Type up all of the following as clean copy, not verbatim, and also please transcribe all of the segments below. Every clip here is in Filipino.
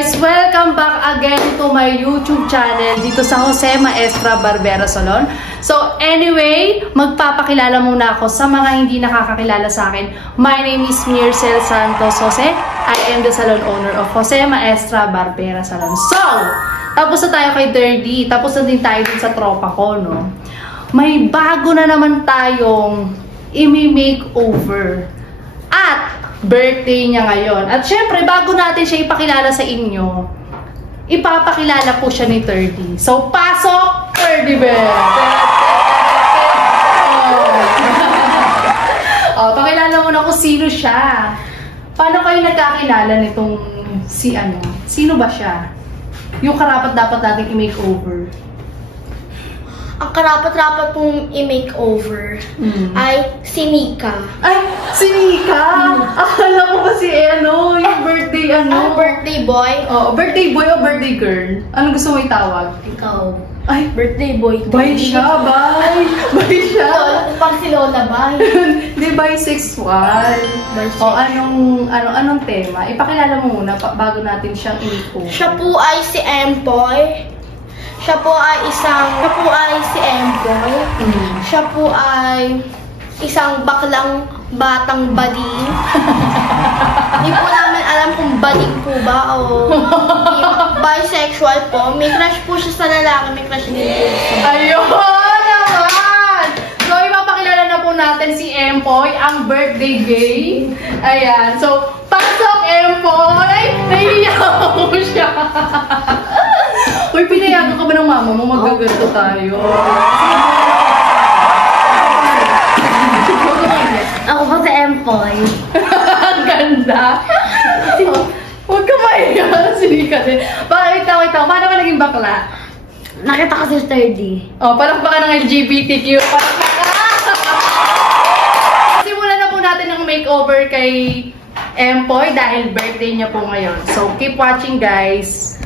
guys! Welcome back again to my YouTube channel dito sa Jose Maestra Barbera Salon. So anyway, magpapakilala muna ako sa mga hindi nakakakilala sa akin. My name is Mircel Santos Jose. I am the salon owner of Jose Maestra Barbera Salon. So, tapos na tayo kay Dirty. Tapos na din tayo din sa tropa ko, no? May bago na naman tayong i-makeover. At birthday niya ngayon. At syempre, bago natin siya ipakilala sa inyo, ipapakilala po siya ni 30. So, pasok, 30 Bell! Oh, pakilala mo na kung sino siya. Paano kayo nagkakilala nitong si ano? Sino ba siya? Yung karapat-dapat natin i-makeover. Ang karapat-rapat pong i-makeover ay si Nika. Ay, si Nika! Akala ko ba si ano, yung birthday ano? Birthday boy. Oh, birthday boy o birthday girl? Anong gusto mo itawag? Ikaw. Ay, Birthday boy. bye siya, bye! Bye siya! Pang si Lola, bye. Hindi, bisexual. O, anong tema? Ipakilala mo muna bago natin siyang i-makeover. Siya po ay si Empoy. Siya po ay si Empoy. Siya po ay isang baklang batang bading. Hindi po namin alam kung bading po ba o bisexual po. May crush po siya sa lalaki, may crush din po siya. Ayun naman! So, ipapakilala na po natin si Empoy, ang birthday gay. Ayan. So, pasok, Empoy! Nahihiyaw mo siya. Uy, pinayagan ka ba ng mama mo? Magaganto tayo. Ako po si Empoy. Ang ganda. Huwag ka maiyak. Sinika din. Bakit ito? Paano ka naging bakla? Nakita ko si Sturdy. Oh, palakpakan ng LGBTQ. Simulan na po natin ang makeover kay Empoy dahil birthday niya po ngayon. So, keep watching, guys.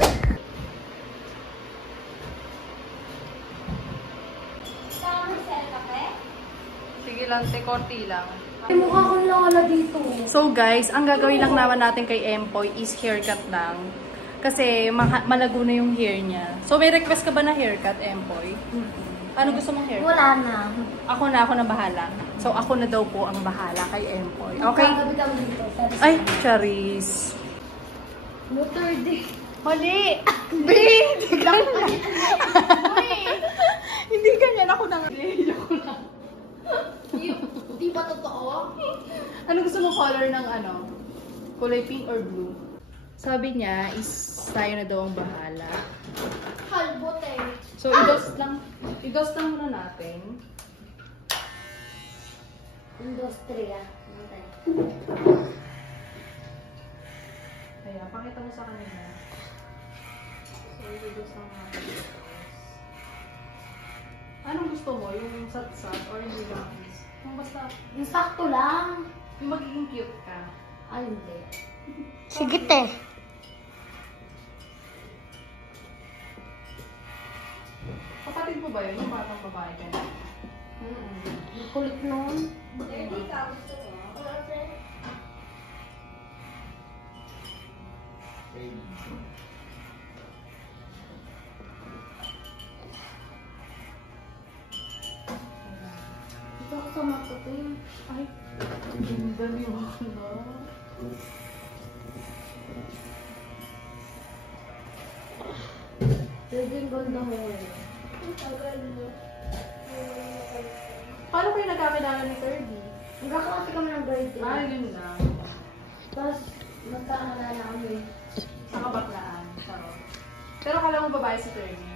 Sige lang, konti lang. Ay, mukha akong Lola dito. So guys, ang gagawin lang naman natin kay Empoy is haircut lang. Kasi malago na yung hair niya. So may request ka ba na haircut, Empoy? Ano gusto mong haircut? Wala na. Ako na bahala. So ako na daw po ang bahala kay Empoy. Okay? Magkagabi kami dito. Ay, Charis. No, Sturdy. Mali! Bing! Hindi ganyan ako nang Di ba totoo? Ano gusto mo color ng ano? Kulay pink or blue? Sabi niya is tayo na daw ang bahala. Halbot eh. So i-dust lang muna natin. Industriya. Kaya pakita mo sa kanila. So i-dust lang natin. Anong gusto mo? Yung sat-sat or yung langis? Yung basta, Yung sakto lang. yung magiging cute ka. Ay, hindi. Sige, te. Kapatid mo ba yun? Yung batang babae ka na? Kulit nun. Hindi ka, gusto mo? Ito ako sa matutin. Ay, ganda niyo na. Pwedeng ganda mo eh. Paano kayo nagkakilala ni Kirby? Magkaklase kami ng birthday. Ah, yun lang. Tapos, magkaakalala kami. Sa kabaklaan. Charot. Pero kala mo babae si Kirby?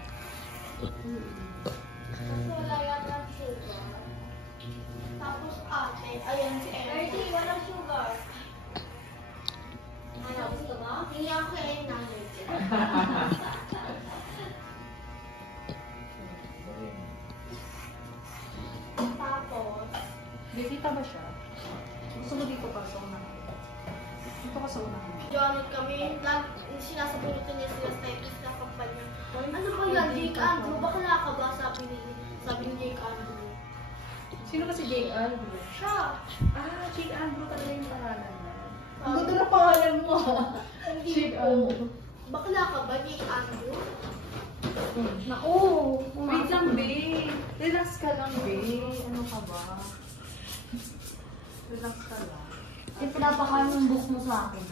Kasi wala yata ang sugar. Tapos ate, ayan si Emma. Hindi, walang sugar. Ano, gusto mo? Hindi ako kaya yung nanay ko. Tapos, Dito ba siya? Gusto mo dito pa sa unahan? Dito ka sa unahan. Janet kami, sinasabunutan niya sila sa typist na kampanya. Ano ba yan, Jake Andrew? Bakla ka ba? Sabi ni Jake Andrew. Sino ba si Jake Andrew? Siya! Jake Andrew talaga yung pangalan niya. Ang ganda na pangalan mo. Hindi Jake po. Andrew. Bakla ka ba ni Andrew? Naku! Wait lang, babe. Relax ka lang, babe. Ano ka ba? Relax ka lang. Yung pinapakain yung book mo sa akin.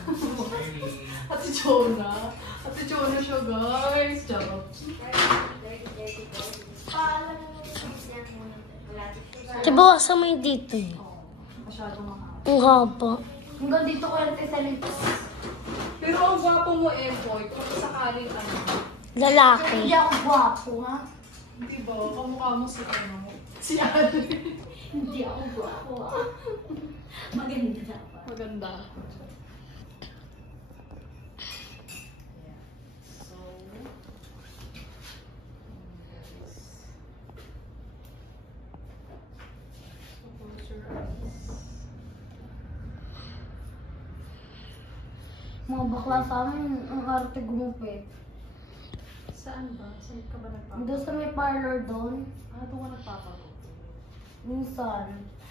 Ate Chona. Ate Chona siya, guys. Charot. Tibawasan mo yung dito eh. Masyadong mahal. Ang haba. Hanggang dito ko lang tayo salita. Pero ang gwapo mo, Empoy. Kung sakaling ano. Lalaki. Hindi ako gwapo, ha? Di ba? Kamukha mo si ano. Si Ate. Hindi ako gwapo, ha? Maganda dapat. Maganda. So, close your eyes. Mga bakla sa amin, ang arte gumupit. Saan ba? Saan ka ba nagpapagod? Doon sa may parlor doon, Doon ka nagpapagod. minsan.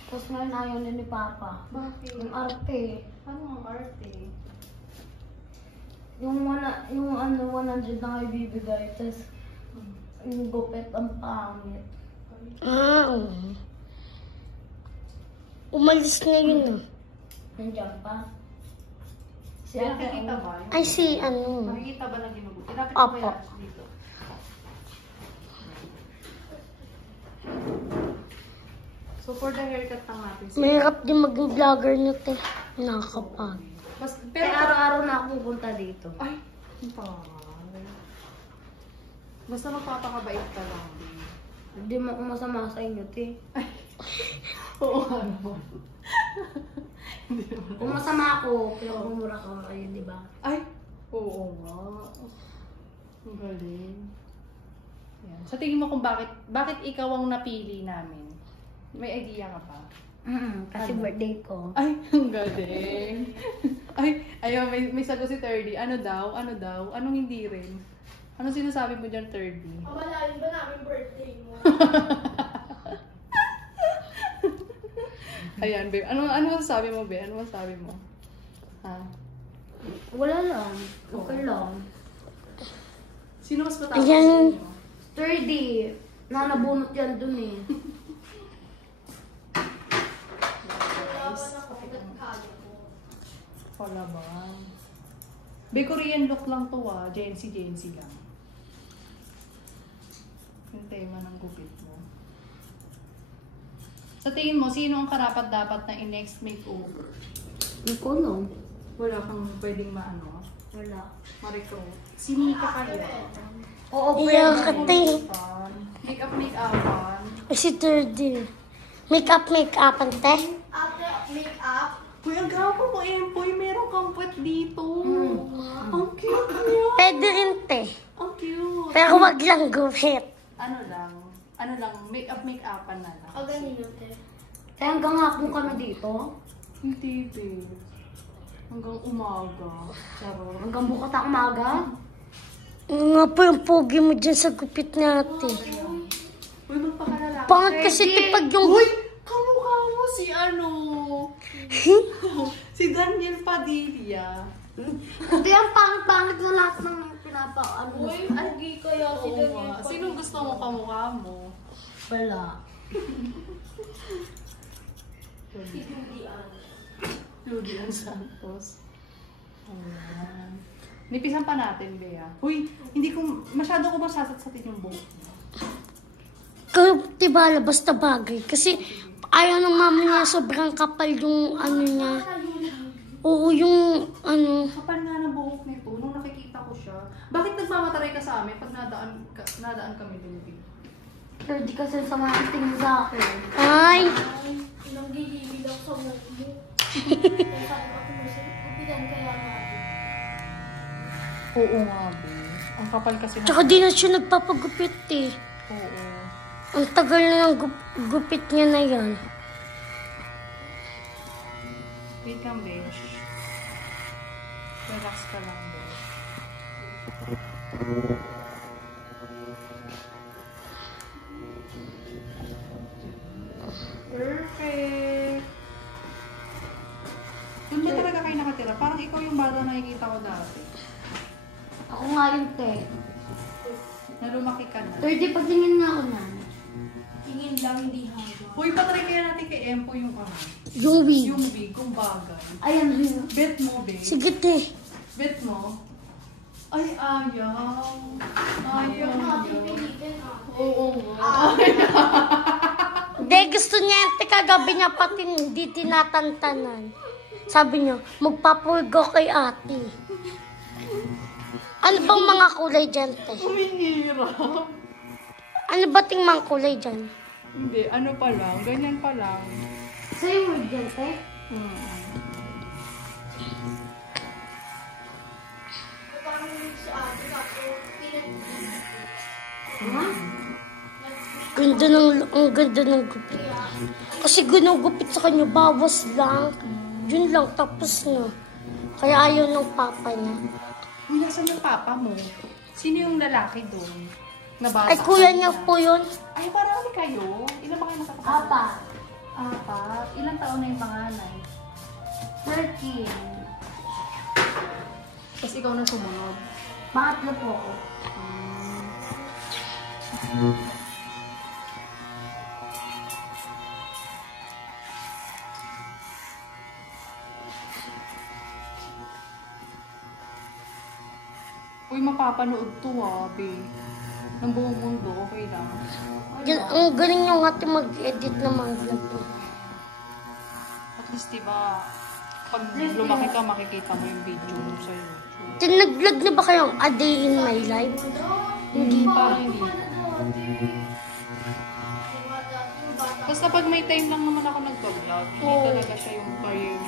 Tapos ngayon ayaw na ni Papa. Bakit? Yung arte. Ano ang arte? Yung 100 na kayo bibigay. Tapos yung gupit ang pangit. Umalis na yun ah. Nandiyan pa. Si May ate, nakikita ba? Ay, si ano. Nakikita ba na ginugulo? Ilapit mo Opo. kaya dito. So for the haircut lang natin. Mahirap din maging vlogger nyo, te. Nakakapag. Pero araw-araw na ako pupunta dito. Ay, ang pangal. Basta magpapakabait ka lang. Hindi mo ako masama sa inyo, te. Oo nga naman. Kung masama ako, pero kumura ka kayo, di ba? Ay, oo nga. Ang galing. Yan. Sa tingin mo kung bakit ikaw ang napili namin? May idea ka pa? Kasi Ano? birthday ko. Ay, ang galing. Ay, ayun, may sagot si 30. Ano daw? Anong hindi rin? Ano sinasabi mo dyan, 30? Malalim ba namin birthday mo? Ayan, babe. Ano masasabi mo, babe? Ano masasabi mo? Ha? Wala lang. Okay lang. Sino mas matapos sa Ayan. inyo? 30. Nabunot yan dun eh. Wala ba? Be, Korean look lang to ah. Gen Z lang. Yung tema ng gupit mo. Sa tingin mo, sino ang karapat-dapat na in-next makeover? Hindi ko alam. Wala kang pwedeng maano, Wala. ma-recruit. Sinika kayo. Oo, Iyak ka, te. Make-up-an. Ay, si 30. Make-up, te. After make-up, Uy, ang gapo mo, Empoy. Meron kang puwet dito. Ang cute niya. Pwede rin, te. Ang cute. Pero wag lang gupit. Ano lang, make-up-an na lang. kaganino te. Kaya hanggang hapon ka na dito. Hindi, babe. Hanggang umaga. Charot. Hanggang bukas ako umaga. Nga po yung pogi mo dyan sa gupit natin. Uy, magpakalalaki. Pangit kasi te pag yung... Uy! Kamukha mo si ano? Si Daniel Padilla. Hindi, ang pangit-pangit na lahat ng pinapaano. Uy, pogi kaya si Oo Daniel nga. Sino gusto mo kamukha mo? Wala. Si Julian. Julian Santos. Ayan. Nipisan pa natin, Bea. Uy, masyado ko masasatsatin yung buhok mo. Kaya diba, labas na bagay. Kasi ayaw ng mama niya sobrang kapal yung ano niya. Oo, yung ano. Kapal nga ng buhok nito, nung nakikita ko siya. Bakit nagmamataray ka sa amin pag nadaan kami din? Pero di kasi sa mga tingin sa akin. Ay, Nanggigigil ako sa buhok mo. Kaya sabi ko kung kupitan kaya natin. Oo nga, Be. Ang kapal kasi tsaka di na siya nagpapagupit eh. Oo. Ang tagal na ng gupit niya na yan. Wait lang, Besh. Relax ka lang, Besh. Perfect! Doon ba talaga kayo nakatira? Parang ikaw yung bata na nakikita ko dati. Ako nga yung te. Na lumaki ka na. 30 patingin nga ako na. Tingin lang, hindi haba. Uy, patry kaya natin kay Empo yung Yung wig. yung wig, kung bagay. Ayan, yun. Bet mo, be. Sige te. Bet mo. Ay, ayaw. Ayaw. Oo nga. Hindi, gusto niya yung te kagabi niya pati hindi tinatantanan. Sabi niya, magpapurgo kay ate. Ano bang mga kulay dyan, te? Uminira. Ano ba ting mga kulay dyan? Hindi, ano pa lang. Ganyan pa lang. Sa'yo wig dyan, te? Ang ganda ng gupit. Kasi ginugupit sa kanya, bawas lang. Yun lang, tapos na. Kaya ayaw ng papa niya. Uy, nasan yung papa mo? Sino yung lalaki doon? Nabasa Ay, kuya ka niya na? po yun. Ay, parang kayo. Ilan ba kayo nakakapasa? Apat. Ilang taon na yung panganay? 13. Tapos ikaw na sumunod. Pangatlo po ako. Uy, mapapanood to be. Ng buong mundo, okay lang. Ang galing yung ate mag-edit na mga vlog. At least, diba, pag lumaki ka, makikita mo yung video mo sa YouTube. Nag-vlog na ba kayong A Day in My Life? Hindi pa, hindi. Basta pag may time lang naman ako nag-vlog, hindi talaga siya yung career.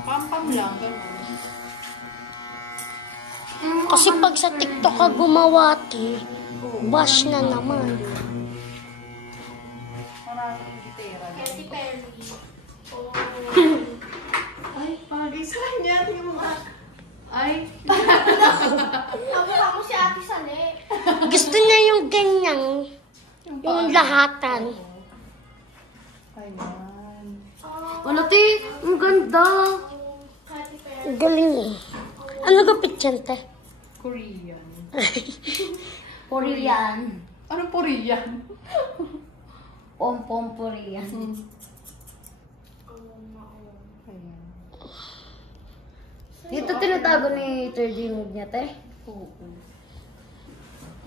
Pam-pam lang, gano'n. Kasi pag sa TikTok ka gumawa, ate, bash na naman. Maraming gitera. Katy Perry. Ay, pagay sa kanya. Tingnan mo nga. Ay. Kamukha mo si Ate Sale. Gusto niya yung ganyang, yung lahatan. Ayan. Wala, te, ang ganda. Katy Perry. Ang galing eh. Ano gapit yan, te? Korean. Korean. Anong Korean? Pom-pom Korean. Ayan. Dito tinatago ni 3D move niya, te. Oo. Kung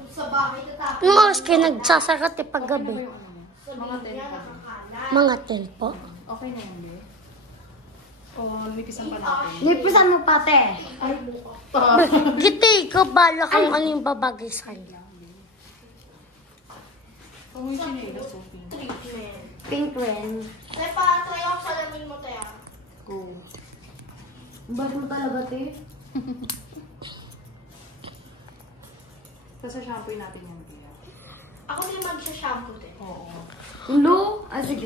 sa bahay tatapos. Anong oras kayo nagsasakat eh paggabi? Mga 10 pa. Mga 10 po. Okay na yun, di? O, nipisan pa natin. Nipisan mo pa, te. Giti, ikaw bala kung ano yung babagay sa kanya. Uy, sinilas, okay. Treatment. Pink ren. Tay, pa-try ako sa lamin mo, Tay. Go. Bad mo talaga, te? Kasi shampoo natin yung biya. Ako din mag-shampoo, Tay. Oo. Ulo? Ah, sige.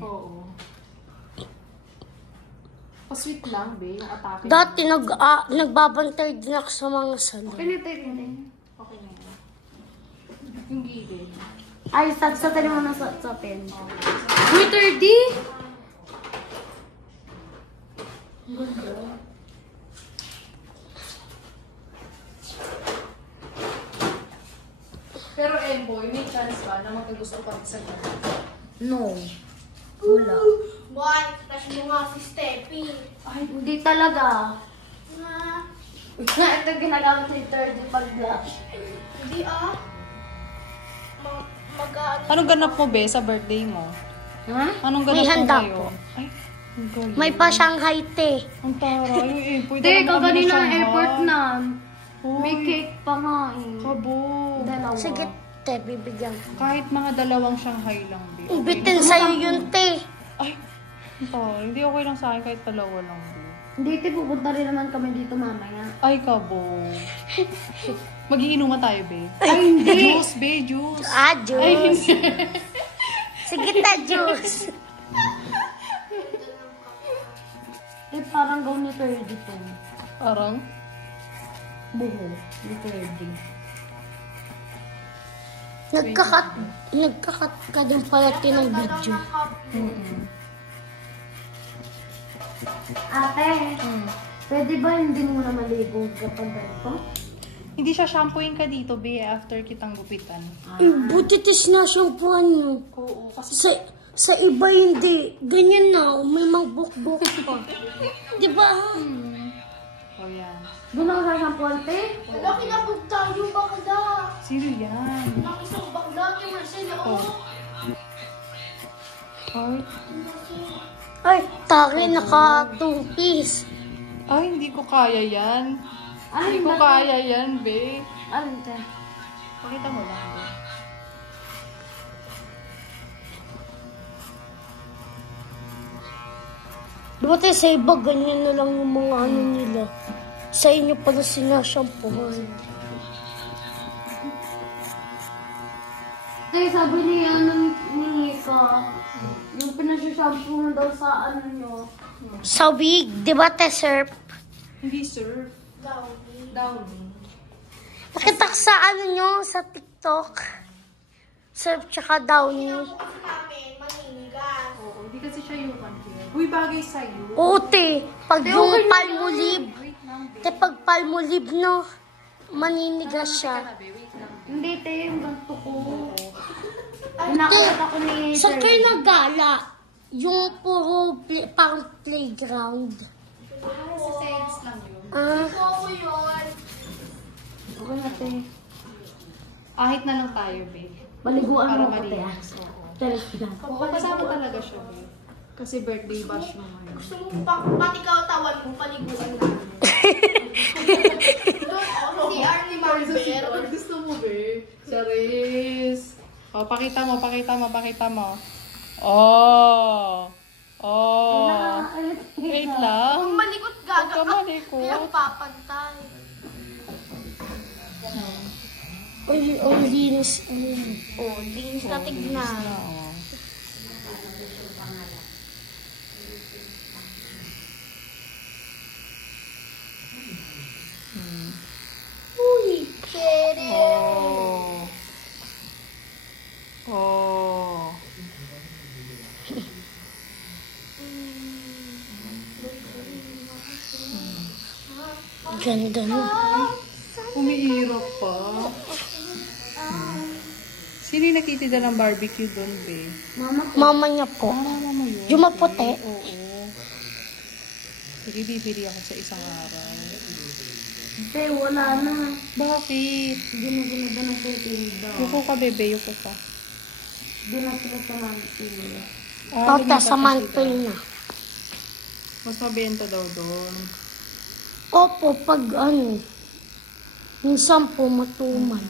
Oo. Pa-sweet lang, be, yung atake. Dati nagbabantay din ako sa mga salon. Okay na yun. Yung gilid. Ay, sa talim mo na sa pen. Uy, 30! Pero Emboy, may chance ba na magkagusto pa sa gabi? No. Wala. Boy, crush mo nga si Steffi. Ay, hindi talaga. Na, Ito ginagamit ni 30 pag blush. hindi mag-ano. Anong ganap mo, be, sa birthday mo? Ha? Anong May ganap mo handa ngayon? po. Ay, ang galing. May pa Shanghai, te. Ang tara, yung Emboy. Te, dalawa kami kaganina na ang Shanghai. airport na. Uy, May cake pa nga eh. Kabo. Dalawa. Sige, te, bibigyan ko. Kahit mga dalawang Shanghai lang, be. Okay Bitin lang. sa'yo yun, te. Ay, ang tara, hindi okay lang sa akin kahit dalawa lang, be. Hindi, te, pupunta rin naman kami dito mamaya. Ay, kabo. Magiinuman tayo, be. Ay, hindi. Juice, be, juice. Ah, Ay, juice. hindi. Sige, ta, juice. Eh, parang gaw ni 30 to. Parang? Buho. Ni 30. Nagkakat ka din pala ng video. Ate, pwede ba hindi mo na maligo kapag ganito? Hindi siya shampooin ka dito, be, after kitang gupitan. Butitis na shampooan nyo. Oo, kasi... Sa iba hindi. Ganyan na, may magbuk-buk pa. Diba? Oh, yan. Doon ako sa shampoo, te. Laki na po tayo, bakla. Sino yan? Ang isang bakla, kay Marcelo. Oh. Ay, Ay, tari, naka 2 piece. ay, hindi ko kaya yan. Hindi ko kaya yan, be. Ano, te? Pakita mo lang, be. Diba tayo sa iba, ganyan na lang yung mga ano nila. Sa inyo pala sinashampuhan. Te, sabi niya ni Nika, yung pinasashampoo na daw sa ano nyo. Sa wig, di ba te, sir? Hindi, sir. Downy. Nakita ko sa ano nyo, sa TikTok. Surf tsaka downy. namin, maningas. Oo, hindi kasi siya yung concealer. Uy, bagay sa'yo. Oo, te. Pag yung palmolive. Wait lang, be. Te, pag palmolive, no, maninigas siya. Be, wait lang. Hindi, te, yung ganito ko. Te, Nakakita ko ni saan Sir. kayo naggala? Yung puro parang playground. Sa sense lang yun. Ah, Oo yun. Okay na, te. Ahit na lang tayo, be. Baliguan Para mo ko, te. malinis. Oo. Teres ka. Oo, kasama talaga siya, be. Kasi birthday bash mo ngayon. Gusto mo pati katawan mo, paliguan namin. Doon, si Arnie Marber. Gusto mo, be? Charis. Oh, pakita mo, pakita mo, pakita mo. Oh. Oh. Wait lang. Kung malikot Huwag gaga, ka malikot. kaya papantay. ang linis. Oh, linis na tignan. Oo. Uy, cherry. Oh. Oh. Ganda no. Umiirap pa. Sino yung nakitida ng barbecue doon, be? Mama niya po. Mama mo yun. Yung maputi. Oo. Sige, bibili ako sa isang araw. Te, wala na. Bakit? Hindi na ginada ng titinda. Yuko ka, bebe. Yuko ka. Hindi na sila sa mantin. Pauta sa mantel na. Mas mabenta daw doon. Opo, pag ano, minsan po matuman.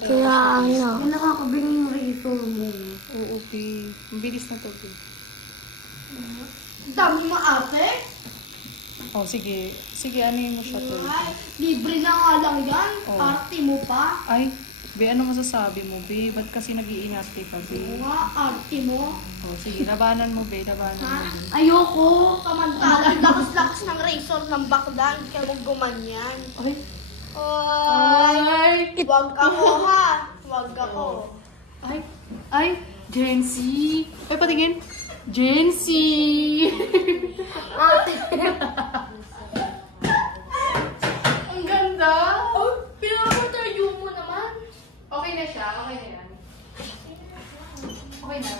Kaya ano, Hindi nakakabili yung razor mo. Oo, be. Mabilis na to, be. Dami mo ate. Oh, sige. Sige, ano mo siya to? Ay, libre na nga lang yan. Oh. Arte mo pa. Ay, be, ano masasabi mo, be? Ba't kasi nag-iinarte ka, be? Oo nga, arte mo. Oh, sige, labanan mo, be. Labanan mo, Ha? be. Ayoko. Kamantalang lakas-lakas ng razor ng bakla. Hindi ka mong gumanyan. Ay, Ay, wag ako ha. Wag ako. ay, Jency. Ay, patingin. Jency. Ate. Ang ganda. Oh, pinaka-interview mo naman. Okay na siya. Okay na yan. Okay na.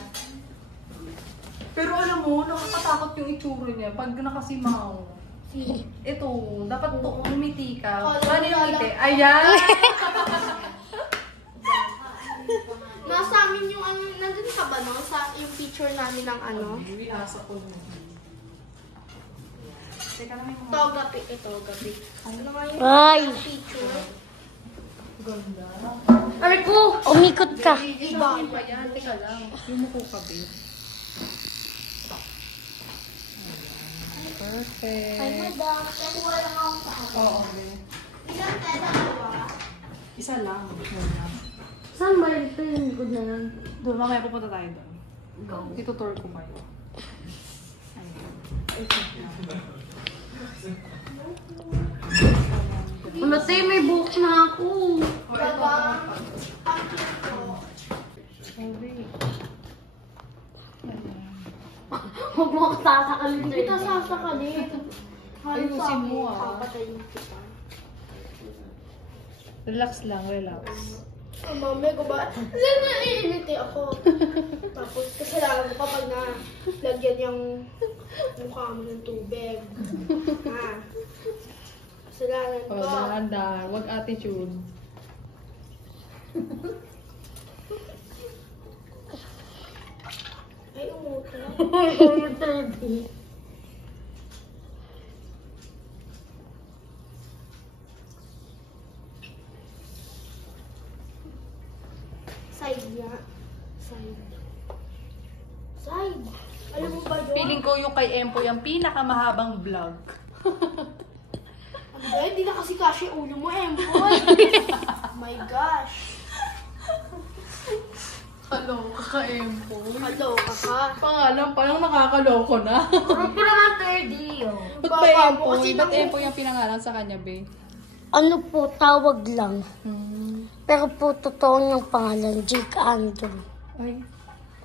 Pero alam mo, nakakatakot yung itsura niya pag nakasimaw. Ito, dapat to umiti ka. Oh, Paano yung wala. ngiti? Ayan! Nasa amin yung ano, nandun ka ba no? Sa yung picture namin ng ano? Iasa ko na. Teka lang yung Toga pic, ito, gabi. Ano nga yung Ay. picture? ganda. Ay ko, umikot ka. Iba pa yan. Teka lang. Yumuko ka, babe. Perfect. Ay, madam. Nakuha lang ako sa ako. Oo, babe. Ilan tayo dalawa? Isa lang. Muna. Saan ba yung ito yung good na yan? Doon, mamaya pupunta tayo doon. Go. Itutour ko kayo. Ayun. Ano, te, may buhok na ako. Babang. Ang cute ko. Sorry. Huwag mo ako sasakalin Hindi kita sasakalin. Ayusin mo, ah. Papatayin kita. Relax lang, relax. Mami ko ba? Naiiniti ako. Tapos kasalanan mo kapag lagyan yung mukha mo ng tubig. Ha? Kasalanan ko. O, dahan-dahan. Huwag attitude. Ay, umuta. Side nga. Side. Side. Alam mo ba yun? Feeling ko yung kay Empo yung pinakamahabang vlog. Ano ba? Hindi na kasi kasya ulo mo, Empoy. Oh my gosh. Kaloka ka, Empo. Hello, kaka. Pangalan pa lang nakakaloko na. Ano pa naman 30 oh? Ba't ba Empo? Ba't Empo yung pinangalan sa kanya, be? Ano po, tawag lang. Pero po, totoo niyang pangalan, Jake Andrew. Ay,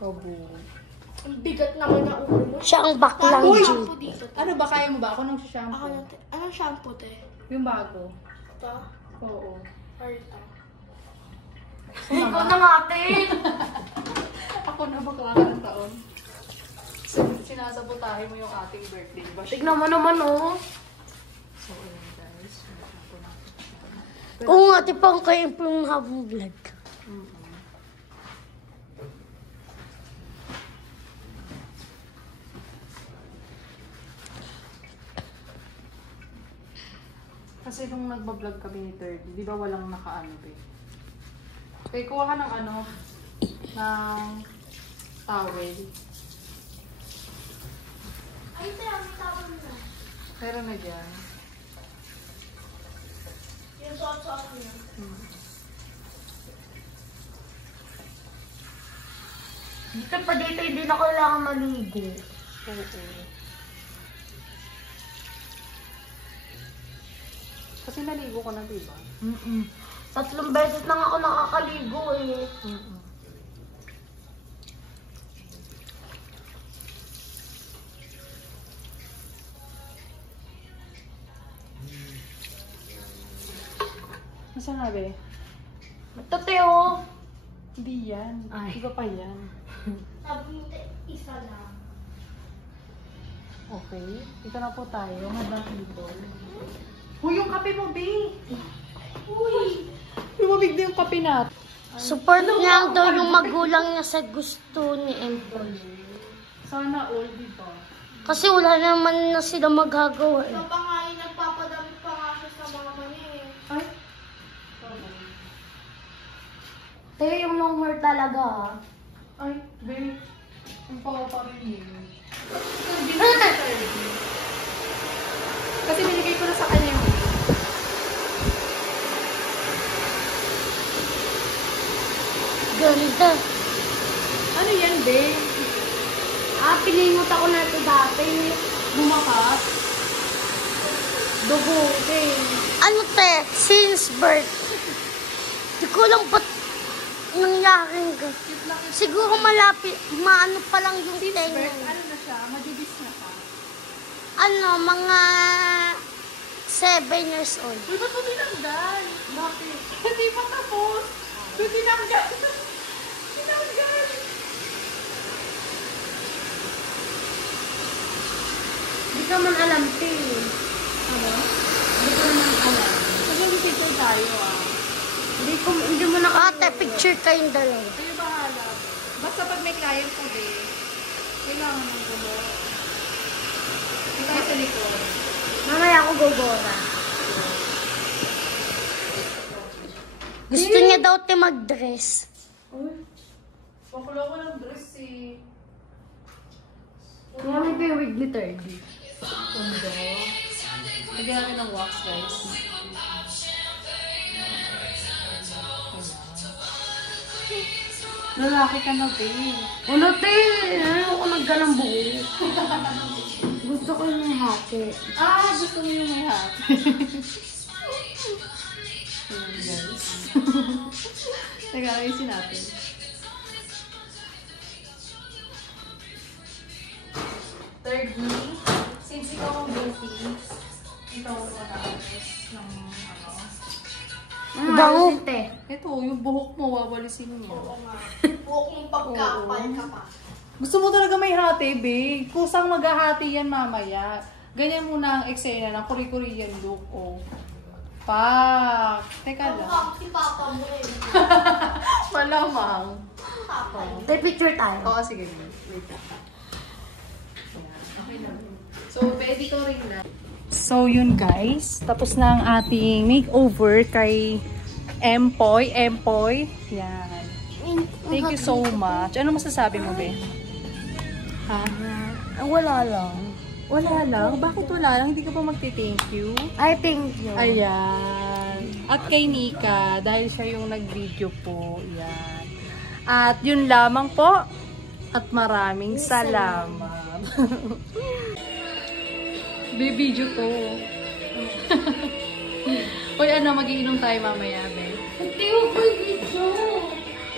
kabo. Ang bigat naman na ulo mo. Siya ang baklang Uy! Jake. Shampoo dito. Ano ba, kaya mo ba? Ako nang Ako shampoo. na, anong shampoo, te? Yung bago. Ito? Oo. Or ito? Ikaw na natin! Ako na bakla ka ng taon. Sinasabotahe mo yung ating birthday. Bash. Tignan mo naman oh. So, ayun guys. Shampoo natin. Oo nga, di pa ang kayo po yung habang vlog. Kasi nung nagbablog kami ni 30, di ba walang nakaano ba? Okay, kuha ka ng ano, ng towel. Ay, te, may tawag na. Meron na dyan. Yung suot-suot niya. Dito pa dito hindi na kailangan maligo. Oo. Kasi naligo ko na, diba? 3 beses lang ako nakakaligo eh. Nasaan na, be? Ito Teo. Hindi yan. Ay. Iba pa yan. Sabi mo, te, isa lang. Okay. Ito na po tayo. Madang ito. Uy, yung kape mo, be! Uy! Lumabig na yung kape natin. Support niya daw yung magulang niya sa gusto ni Empoy. Sana all, diba? Kasi wala naman na sila magagawa eh. Siya pa nga yung nagpapadamit pa nga siya sa mama niya eh. Ay. Teo yung long hair talaga ah. Ay, be. Ang pao pa rin yun. Kasi binigay ko na sa kanya yung Ganda. ano yan, be? Pilingot ako na ito dati. Bumakas. Dugo eh. Ano te, since birth, di ko lang ba't nangyaring siguro malapit, maano pa lang yung tenga. Ano na siya? Madibis na siya. Ano, mga 7 years old. Uy, ba't mo tinanggal? Bakit? Hindi pa tapos. Ba't tinanggal? Tinanggal. Hindi ka man alam, Te. Ano? Hindi ko naman alam. Kasi mag-picture tayo, ah. Hindi mo na Ate, picture kayong dalawa. Kayo bahala. Basta pag may client ko, be, kailangan ng gulo. Hindi tayo sa likod. Mamaya ako gogora. Gusto niya daw te mag-dress. Uy, bakla ko ng dress, eh. Kaya may piwig ni 30. Kondo. Lagyan natin ng wax, guys. Lalaki ka na, babe. Ano, Te? Ano ko naggalang buo? Gusto ko yung hati. Ah, gusto mo yung may hat. Ayan, guys. Teka, ayusin natin. Thirdly, since ikaw ang busy, ikaw ang mag-aayos ng ano. Bango. Ito, yung buhok mo, wawalisin mo. Buhok mong pagkapal ka pa. Gusto mo talaga may hati, babe. Kusang maghahati yan mamaya. Ganyan muna ang eksena ng Korean look, oh. Pak! Teka lang. Si Papa mo eh. Malamang. May picture tayo. Oo, sige. Wait lang. Okay lang. So, pwede ko rin na. So, yun guys. Tapos na ang ating makeover kay Empoy. Yan. Thank you so much. Ano masasabi mo, be? Ha? Wala lang. Wala lang? Bakit wala lang? Hindi ka pa magti-thank you? I thank you. Ayan. At kay Nika, dahil siya yung nag-video po. Ayan. At yun lamang po. At maraming salamat. Be-video to. Uy, ano, mag-iinom tayo mamaya, be?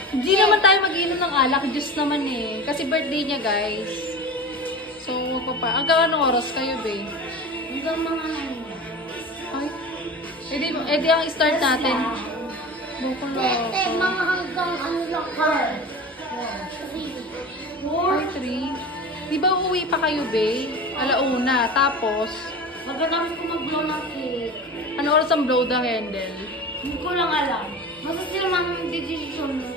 Hindi naman tayo mag-iinom ng alak. Juice naman eh. Kasi birthday niya, guys. So, hanggang anong oras kayo, be? Hanggang mga Ay. Edi ang start natin. Bukong Tete, mga hanggang ano lang car. Ay, 3. Di ba uuwi pa kayo, be? Alauna. Tapos, Magkatapos ko mag-blow ng cake. ano oras ang blow the candle? Hindi ko lang alam. Basta sila mang decision mo.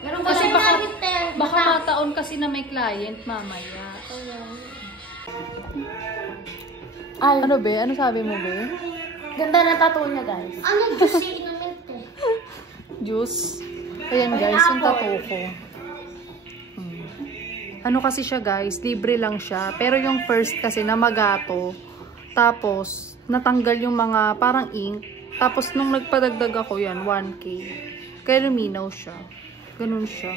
Pero wala Kasi na namin tel. Baka mataon kasi na may client mamaya. Ay, Ano, be? Ano sabi mo, be? ganda na tattoo niya, guys. Ano gusto inumin te? Juice. Ayan, guys. Yung tattoo ko. Ano kasi siya, guys? Libre lang siya. Pero yung first kasi na magato. Tapos, natanggal yung mga parang ink. Tapos, nung nagpadagdag ako yan, 1K. Kaya luminaw siya. Ganun siya.